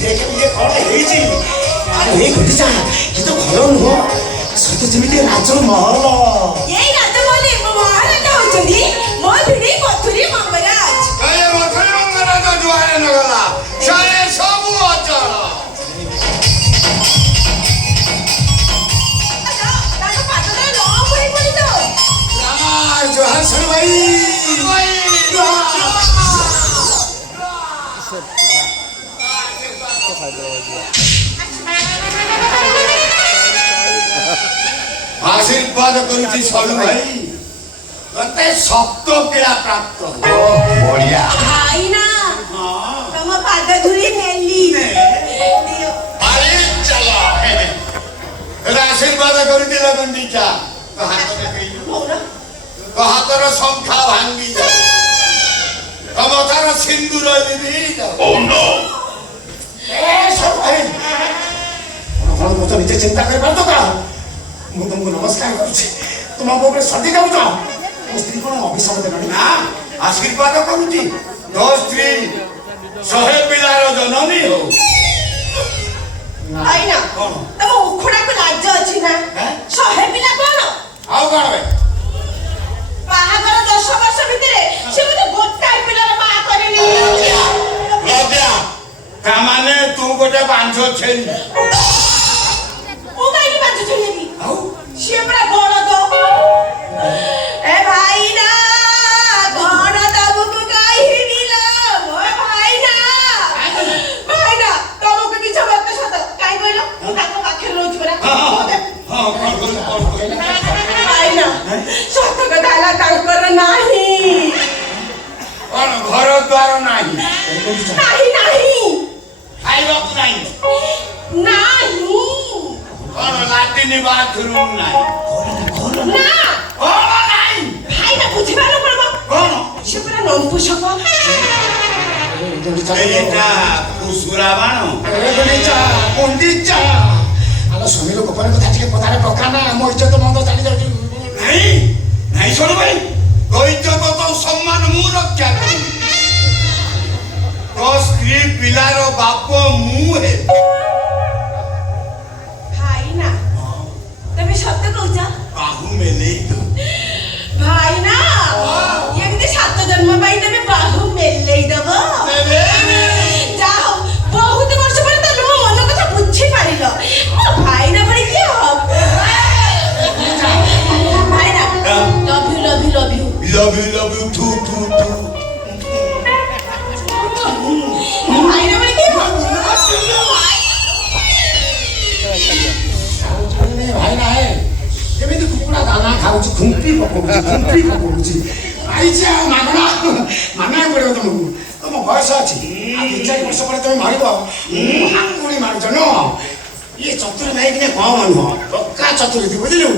देख ये कौन है जी अरे ये घटी जा ये तो घर नुह सत्य जेमिति राजमहल ये राजमहल महाराजा होचंदी मो भिडी मथुरी मंगराज कहे मथुरी मंगराज जुआरे नगला सारे सबु अचल ताको पातला लो पड़ी पड़ी तो रामा जोहार सर भाई आशीर्वाद करुची सलू भाई गते सप्त पीड़ा प्राप्त बढ़िया भाई ना तम पाद धुरी नेली अरे चलो आशीर्वाद करुची लगंडीचा तो हाथ में कही तो हाथर संख्या भांगी जा तम तार सिंदूर लिबी जा ओ नो ए सर भाई कौन मुझे नीचे चिंता कर पातो का ମୁଁ ତୁମକୁ ନମସ୍କାର କରୁଛି ତୁମ ଉପରେ ସର୍ଦି ଯାଉଛ ମୋ ସ୍ତ୍ରୀ କଣ ଅଭିଶାପ ଦେଲାଣି ନା ଆଶୀର୍ବାଦ କରୁଛି ତୋ ସ୍ତ୍ରୀ 100 ପିଲାର ଜନନୀ ହଉ ଭାଇ ନା ତମ ଉଖୁଡାକୁ ଲାଜ ଅଛି ନା 100 ପିଲା କଣ ଆଉ କଣ ବେ ବାହାଘର 10 ବର୍ଷ ଭିତରେ ସେ ମୋତେ ଗୋଟାଏ ପିଲାର ମା କରିନି ଲଜ୍ଜା ତାମାନେ ତୁ ଗୋଟେ ବାଞ୍ଝ ଛେଳି ମୁଁ କାହିଁକି ବାଞ୍ଝ ଛେଳି ହେବି ସିଏ ପୁରା ବଳଦ ଏ ଭାଇ ନା ଘର ତମକୁ କହିବି ଲୋ ମୋ ଭାଇ ନା ତମକୁ ମିଛ ବାତ ସତ କାହିଁ କହିଲ ମୁଁ ତାଙ୍କ ପାଖରେ ରହୁଛି ପରା ଭାଇ ନା ସତ କଥା ହେଲା ତାଙ୍କର ନାହିଁ କଣ ଘର ଦ୍ୱାର ନାହିଁ ନାହିଁ ଖାଇବାକୁ ନାହିଁ ନାହିଁ କଣ ଲାଟିନି ବାଥରୁମ ନାହିଁ ନା କଣ ନାହିଁ ଭାଇ ନା ବୁଝିପାରିଲ ପଡିବ କଣ ସେ ପୁରା ନଂପୁସକ ଏଇଟା କୁସୁରା ବାଣ ଗୁଣ୍ଡିଚା ଆଲୋ ସ୍ୱାମୀ ଲୋକ ପରେ କଥା ଟିକେ ପଦାରେ ପକାନା ମୋ ଇଜ୍ଜତ ମନ୍ଦ ଚାଲି ଯାଉଛି ନାହିଁ ନାହିଁ ଶୁଣ ଭାଇ ତୋ ଇଜ୍ଜତ ତୋ ସମ୍ମାନ ମୁଁ ରକ୍ଷା କରିବି ତୋ ସ୍ତ୍ରୀ ପିଲାର ବାପ ମୁଁ ହେବି ସତ କହୁଛ ବାହୁ ମେଲେଇ ଭାଇ ନା ଏମିତି 7 ଜନ୍ମ ପାଇଁ ତମେ ବାହୁ ମେଲେଇ ଦବ ଯା ହଉ ବହୁତ ବର୍ଷ ପରେ ତମେ ମୋ ମନ କଥା ବୁଝି ପାରିଲ ମୋ ଭାଇ ନା ଭଳି କିଏ ହବ ଭାଇ ନା love you love you love you love you love you ଥୁ ଥୁ ଥୁ ଭାଇ ନା ଭଳି କିଏ ହବ ଭାଇ ନାହିଁ କେମିତି କୁକୁଡ଼ା ଦାନା ଖାଉଛି ଖୁମ୍ପି ପକଉଛି ଆଇଛି ଆଉ ମାନିବାକୁ ପଡ଼ିବ ତମକୁ ତମ ବୟସ ଅଛି ଆଉ 2-4 ବର୍ଷ ପରେ ତମେ ମାରିବ ହାକୁଡ଼ି ମାରୁଛ ନୁହଁ ଇଏ ଚତୁର ଭାଇ କିନେ କମ ନୁହଁ ପକ୍କା ଚତୁର ବୁଝିଲୁ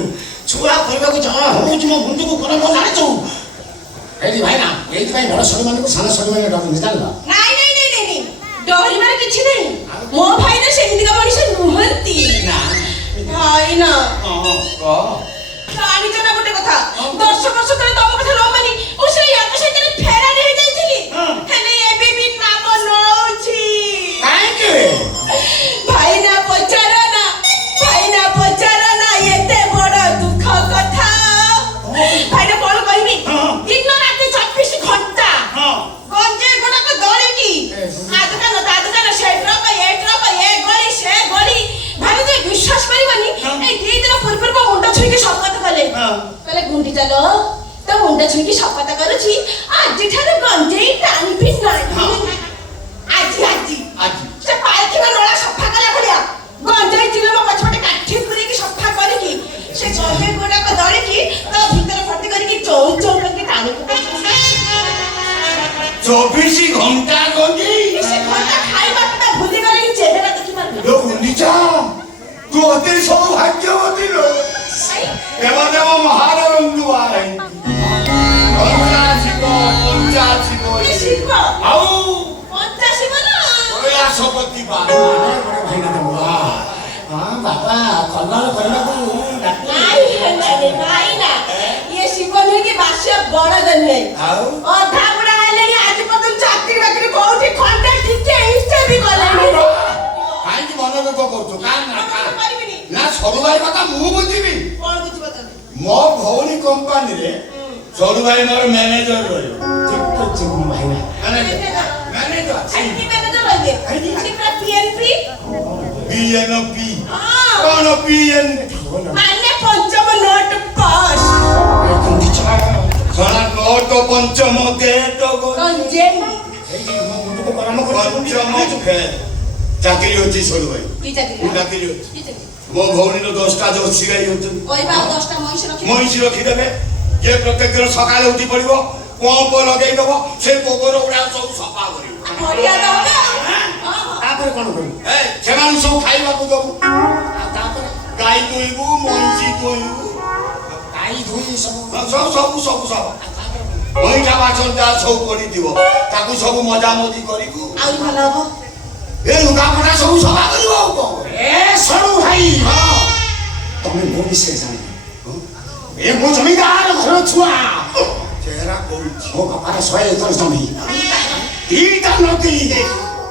ଛୁଆ କରିବାକୁ ଯାହା ହଉଛି ମୋ ବନ୍ଧୁକୁ କର ମୋ ଜାଣିଛୁ ଏଇଠି ଭାଇ ନା ଏଇଥିପାଇଁ ବଡ଼ ସରୀମାନଙ୍କୁ ସାନ ସରୀମାନେ ଡରନ୍ତି ଜାଣିଲ ନାଇଁ ଡରିବାର କିଛି ନାହିଁ ମୋ ଭାଇ ନା ସେମିତିକା ମଣିଷ ନୁହନ୍ତି ନା ଭାଇ ନା କହ ଜାଣିଛ ନା ଗୋଟେ କଥା 10 ବର୍ଷ ତଳେ ତମ କଥା ନ ମାନି ମୁଁ ସେଇ ୟାଙ୍କ ସହିତ ଫେରାରି ହେଇଯାଇଥିଲି ହେଲେ ଏବେ ବି ନାମ ନଉଛି କାହିଁକି ଭାଇ ନା ପଚାର ନା ଏତେ ବଡ଼ ଦୁଃଖ କଥା ଭାଇ ନା କଣ କହିବି ଦିନ ରାତି 24 ଘଣ୍ଟା ଗଞ୍ଜେଇ ଗୁଡାକ ଦଳିକି ଆ ଦୋକାନ ସେ ଟ୍ରକ ଏ ଗଳି ସେ ଗଳି ଭାଇ ତୁ ବିଶ୍ୱାସ କରିବନି ଏଇ 2 ଦିନ ପୂର୍ବରୁ ମୋ ମୁଣ୍ଡ ଛୁଇଁକି ଶପଥ କଲେ ଗୁଣ୍ଡି ଚାଲ ତ ମୁଣ୍ଡ ଛୁଇଁକି ଶପଥ କରୁଛି ଆଜିଠାରୁ ଗଞ୍ଜେଇ ଟାଣିବି ନାହିଁ ଆଜି ସେ ପାଇଖିନା ନଳା ସଫା କଲା ଭଳିଆ ଗଞ୍ଜେଇ ଚିଲ ମୋ ପଛପଟେ କାଠି ପୁରେଇକି ସଫା କରିକି ସେ ଗଞ୍ଜେଇ ଗୁଡାକ ଦଳିକି ତା ଭିତରେ ଭର୍ତ୍ତି କରିକି ଚౌ କରିକି ଟାଣି 24 ଘଣ୍ଟା ଗଞ୍ଜେଇ ସେ ଘଣ୍ଟା ଖାଇବା ପିଇବା ଭୁଲିଗଲେ କି ଚେହେରା ଦେଖିପାରିବେ ଲୋ ଗୁଣ୍ଡିଚା ତୁ ଅତି ସୌଭାଗ୍ୟବତୀ ଲୋ ଦେବ ମହାଦେବ ଦୁଆରେ ଶିବ ଆଉ ପଞ୍ଚାଶିବ ନା କୈଳାସପତି ବାବା ବାବା କଲର କରିବାକୁ ଭାଇ ନା ଇଏ ଶିବ ନୁହେଁ କି ବାସ୍ୟ ବଳଦ ନୁହେଁ ଅଧା ବୁଢା ହେଲେଣି ଆଜି ପର୍ଯ୍ୟନ୍ତ ଚାକିରି ବାକିରି କୋଉଠି ଖଣ୍ଡେ ଟିକେ ଇଚ୍ଛା ବି କଲେଣି କହୁଛୁ କା ନା କା କରିବିନି ନା ସରୁ ଭାଇ କଥା ମୁଁ ବୁଝିବି କଣ ବୁଝିବ ତମେ ମୋ ଭଉଣୀ କମ୍ପାନୀରେ ସରୁ ଭାଇ ମୋର ମ୍ୟାନେଜର ରହିବ ঠিক করছে ভাই না ମ୍ୟାନେଜର ଆଇଟି ମ୍ୟାନେଜର ରହିବେ ସେ ପୁରା ପିଏନପି ପିଏନପି କଣ ପିଏନପି ମାନେ ପଞ୍ଚମ ନୋଟ ପାସ୍ এখন দিচ্ছা ଶଳା ନୋଟ ପଞ୍ଚମ ଗେଟ ଗଞ୍ଜେଇ এই যে মুটুকু গরম করে ପଞ୍ଚମ ଫେଲ ଚାକିରି ଅଛି ସରୁ ଭାଇ କି ଚାକିରି ଚାକିରି ଅଛି କି ଚାକିରି ମୋ ଭଉଣୀର 10ଟା ଜର୍ସି ଗାଈ ଅଛନ୍ତି କହିବା ଆଉ 10ଟା ମହିଷ ରଖିବେ ମଇଁଷି ରଖିଦେବେ ଯେ ପ୍ରତ୍ୟେକ ଦିନ ସକାଳେ ଉଠି ପଡ଼ିବ ପମ୍ପ ଲଗେଇଦବ ସେ ଗୋବର ଗୁଡ଼ା ସବୁ ସଫା କରିବ ବଢିଆ ଦବ তারপরে কোন করব ସେମାନଙ୍କୁ ସବୁ ଖାଇବାକୁ ଦବୁ তারপরে ଗାଈ ଦୁଇବୁ ମଇଁଷି ଦୁଇବୁ তাই ধুই সব ସବୁ ସବୁ ସବୁ ସବୁ ମଇଁଠା ବାସନ ଯାହା ସବୁ ପଡ଼ିଥିବ ତାକୁ ସବୁ ମଜାମଜି କରିବୁ ଆହୁରି ଭଲ ହବ ଏ ଲୁଗାପଟା ସବୁ ସଫା କରିବ ଆଉ କଣ এ সরু ভাই ହଁ তুমি মো বিষয়ে জানি এ মো জমিদার ঘর ছুয়া চেহারা কହୁଛି ମୋ ବାପାର 100 ଏକର ଜମି ଦିଟା ନଦୀ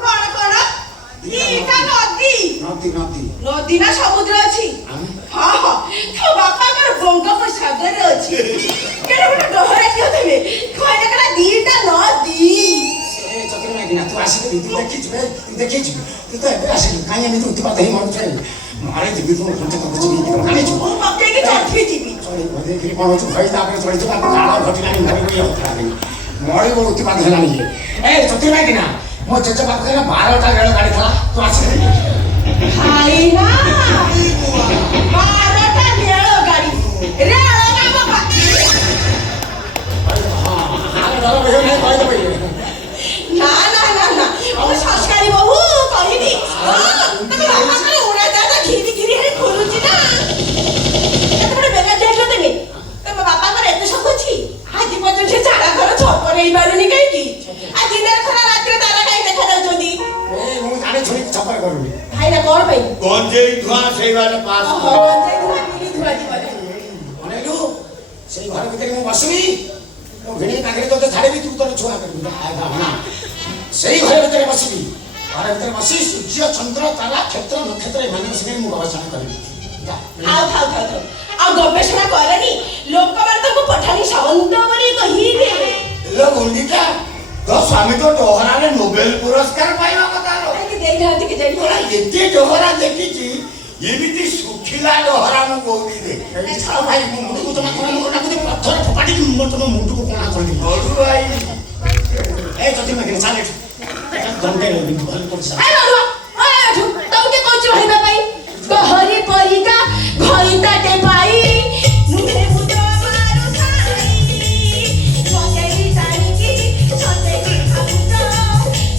କଣ କଣ ଦିଟା ନଦୀ ନଦୀ ନଦୀ ନା ସମୁଦ୍ର ଅଛି ହଁ ହଁ ତୋ ବାପାଙ୍କର ବଙ୍ଗୋପସାଗର ଅଛି କେଡେ ଗୋଟେ ଡହରା କିଅ ଦେବେ କହିଲେ କଲା ଦିଟା ନଦୀ ଏ ଚକ୍ର ନାଗିନା ତୁ ଆସିକି ତୁ ଦେଖିଛୁ ତୁ ତ ଏବେ ଆସିଲୁ କାହିଁ ଏମିତି ଉତ୍ପାତ ହେଇ ମରୁଛୁ ମାରେ ଯିବି ତୁ ଘଣ୍ଟେ କରୁଛୁ କି ଜାଣିଛୁ ମୁଁ ପକେଇକି ଚଠି ଯିବି ଚଳି ଦେଖିଲି କ'ଣ ହଉଛି ଭାଇ ତାପରେ ଚଳିଛୁ ତାକୁ କାଳ ଘଟିଲାନି ମରି ଗଲି ହଉଥିଲା ମରି ବଡ଼ ଉତ୍ପାତ ହେଲାନି ଇଏ ଏ ଚକ୍ର ନାଗିନା ମୋ ଜେଜେ ବାପା କହିଲା 12ଟା ରେଳ ଗାଡ଼ି ଥିଲା ତୁ ଆସିଲି ଖାଇନା 12ଟା ରେଳ ଗାଡ଼ି ରେଳ ନା ବାପା ନା ନା ନା ନା ମୁଁ ସଂସ୍କାରୀ ବହୁ କହିବି ତମ ବାପାଙ୍କର ଉଡ଼ାଜାହାଜ ଘିରି ଘିରି ହେଇ ଘୁରୁଛି ନା କେତେ ବଡ଼ ବେଲା ଯାଇଛ ତମେ ତମ ବାପାଙ୍କର ଏତେ ସବୁ ଅଛି ଆଜି ପର୍ଯ୍ୟନ୍ତ ସେ ଚାରା ଘର ଛପ ନେଇ ପାରୁନି କାହିଁକି ଆଉ ଦିନରେ ଖରା ରାତିରେ ତାରା କାହିଁ ଦେଖାଯାଉଛନ୍ତି ମୁଁ ଜାଣି ଛୁଣି ଛପର କରୁନି ଭାଇନା କଣ ପାଇଁ ଗଞ୍ଜେଇ ଧୂଆଁ ସେଇ ବାଟେ ପାସ୍ ଅନେଇଲୁ ସେଇ ଘର ଭିତରେ ମୁଁ ବସିବି ମୋ ଭିଣୀ ପାଖରେ ତୋତେ ଛାଡ଼ିବି ତୁ ତୋର ଛୁଆ କରିବୁ ସେଇ ଘର ଭିତରେ ବସିବି ଘର ଭିତରେ ବସି ସୂର୍ଯ୍ୟ ଚନ୍ଦ୍ର ତାରା କ୍ଷେତ୍ର ନକ୍ଷତ୍ର ଏମାନଙ୍କ ସାଙ୍ଗରେ ମୁଁ ଗବେଷଣା କରିବି ଆଉ ଗବେଷଣା କରନି ଲୋକମାନେ ତାକୁ ପଠାଣି ସାମନ୍ତ ବୋଲି କହିବେ ଲୋ ଗୁଣ୍ଡିକା ତୋ ସ୍ୱାମୀ ତ ଡହରାରେ ନୋବେଲ ପୁରସ୍କାର ପାଇବା କଥା କାହିଁକି ଦେଇନାହାନ୍ତି କି ଜାଣି ଏତେ ଡହରା ଦେଖିଛି ଏମିତି ଶୁଖିଲା ଡହରା ମୁଁ କୋଉଠି ଦେଖି ଭାଇ ମୋ ମୁଣ୍ଡକୁ ଜମା କଣା ମୁଁ ତାକୁ ପଥର ଫୋପାଡ଼ିକି ମୋ ତମ ମୁଣ୍ଡକୁ କଣା କରିଦେବି ବଡୁ ଭାଇ ଏ ଯଦି ମାଗିଲେ ଚାଲେ ଦଣ୍ଡେ ଭଲ ପଡ଼ିସା ତମକୁ କହୁଛି ରହିବା ପାଇଁ ଗହରି ପରିକା ଘଇତାଟେ ପାଇ ମୁହେ ମୁଦ ମାରୁ ଥାଇ ସଜେଇ ଜାଣିକି ସଜେଇ ଭାବୁଛ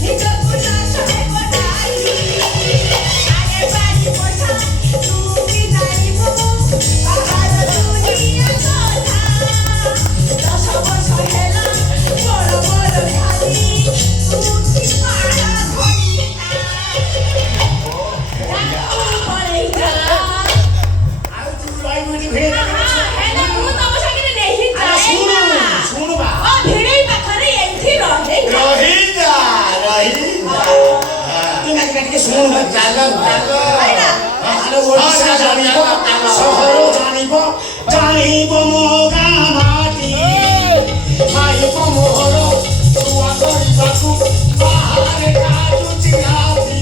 ନିଜକୁ ନାଶ ବନାଇ ଆରେ ବାଡ଼ି ପଛା ତୁ ବି ଜାଣିବୁ ବାହାର ଦୁନିଆ କଥା 10 ବର୍ଷ ହେଲା ବଡ଼ ବଡ଼ ଭାବି ତୁ କି ମାରା ଜାଣିବ ମୋ ଗାଁ ମାଟି ଖାଇବ ମୋର ଛୁଆ କରିବାକୁ ବାହାରେ କାଟୁଛି ହାତୀ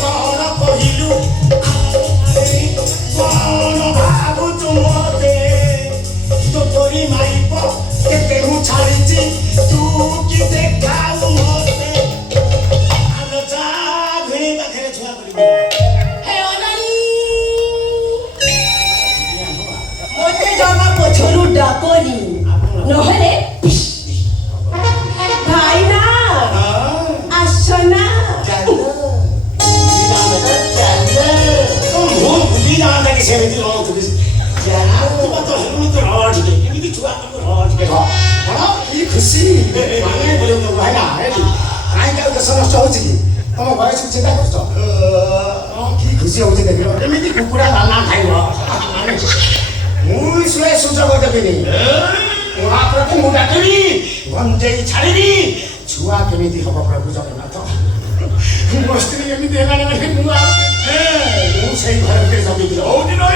କଣ କହିଲୁ କଣ ଭାବୁଛୁ ମତେ ତୋ ତୋରି ମାଇପ କେତେ ମୁଁ ଛାଡ଼ିଛି ତୁ କି ଦେଖାଉ ମତେ ଆଲୋ ଯା ଭିଣୀ ପାଖରେ ଛୁଆ କରିବୁ ମୋତେ ଜମା ପଛରୁ ଡାକନି ନହେଲେ ଭାଇନା ଆସନା ସେମିତି ରହୁଥିବି ଏମିତି ଛୁଆ କଣ କି ଖୁସି ଭାଇନା କାହିଁକି ଆଉ ଦେଶ ନଷ୍ଟ ହଉଛି କି ତମ ବୟସକୁ ଚିନ୍ତା କରୁଛ କି ଖୁସି ହଉଛି ଦେଖିବ ଏମିତି କୁକୁଡ଼ା ଦାନା ଖାଇବ ମୁଁ ଶୁଏ ସୁଯୋଗ ଦେବିନି ମହାପ୍ରଭୁ ମୁଁ ଡାକିବି ଗଞ୍ଜେଇ ଛାଡ଼ିବି ଛୁଆ କେମିତି ହବ ପ୍ରଭୁ ଜଗନ୍ନାଥ ମୋ ସ୍ତ୍ରୀ ଏମିତି ହେଲାଣି ମୁଁ ମୁଁ ସେଇ ଘର ଭିତରେ ଜଗିବି। କୋଉଦିନ